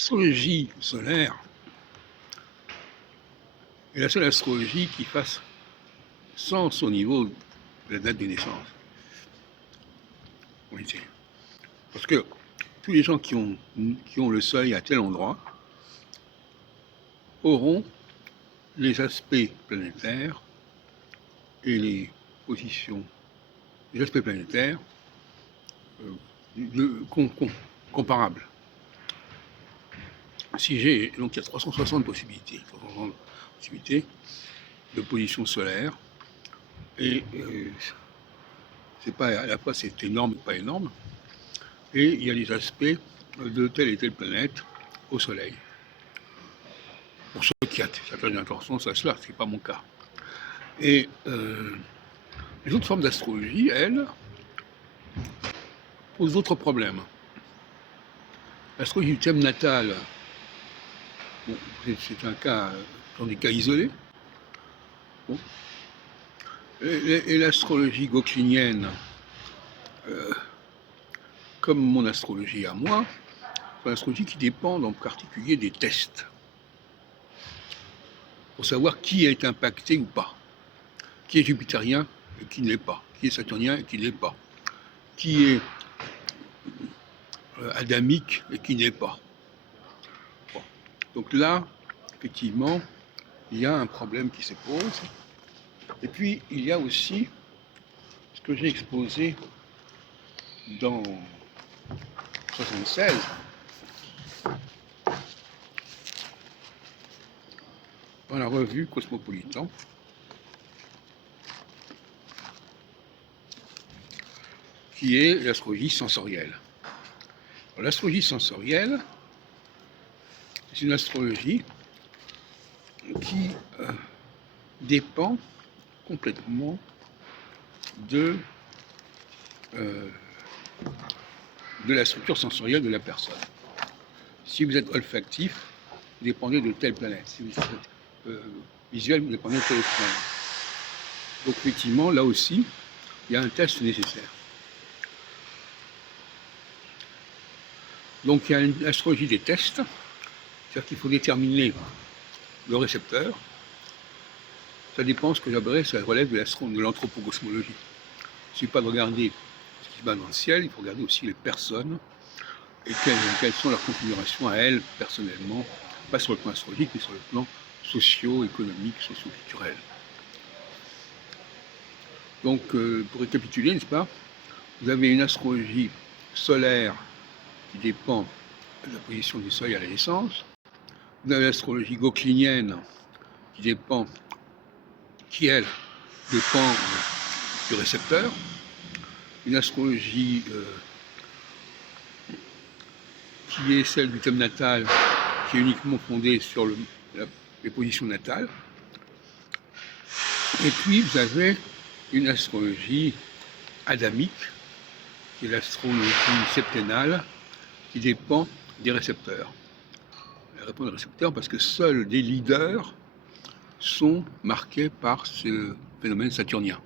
L'astrologie solaire est la seule astrologie qui fasse sens au niveau de la date de naissance. Oui, parce que tous les gens qui ont le soleil à tel endroit auront les aspects planétaires et les positions des aspects planétaires comparables. Si j'ai, donc il y a 360 possibilités de position solaire, et c'est pas à la fois c'est énorme et pas énorme, et il y a les aspects de telle et telle planète au soleil. Pour ceux qui attachent d'importance à cela, c'est pas mon cas. Et les autres formes d'astrologie, elles, posent d'autres problèmes. L'astrologie du thème natal, bon, c'est un cas, dans des cas isolés. Bon. Et l'astrologie gauquelinienne, comme mon astrologie à moi, c'est une astrologie qui dépend en particulier des tests, pour savoir qui est impacté ou pas, qui est jupitérien et qui ne l'est pas, qui est saturnien et qui ne l'est pas, qui est adamique et qui ne l'est pas. Bon. Donc là, effectivement, il y a un problème qui se pose. Et puis, il y a aussi ce que j'ai exposé dans 76, dans la revue Cosmopolitan, qui est l'astrologie sensorielle. L'astrologie sensorielle, c'est une astrologie qui dépend complètement de la structure sensorielle de la personne. Si vous êtes olfactif, vous dépendez de telle planète. Si vous êtes visuel, vous dépendez de telle planète. Donc effectivement, là aussi, il y a un test nécessaire. Donc il y a une astrologie des tests, c'est-à-dire qu'il faut déterminer le récepteur. Ça dépend ce que j'appellerais, ça relève de l'anthropocosmologie. Il ne suffit pas de regarder ce qui se passe dans le ciel, il faut regarder aussi les personnes et quelles sont leurs configurations à elles personnellement, pas sur le plan astrologique, mais sur le plan socio-économique, socio-culturel. Donc, pour récapituler, n'est-ce pas, vous avez une astrologie solaire qui dépend de la position du soleil à la naissance. Vous avez l'astrologie gauquelinienne qui elle dépend du récepteur. Une astrologie qui est celle du thème natal, qui est uniquement fondée sur les positions natales. Et puis vous avez une astrologie adamique, qui est l'astrologie septennale, qui dépend des récepteurs. Elle répond aux récepteurs parce que seuls des leaders sont marqués par ce phénomène saturnien.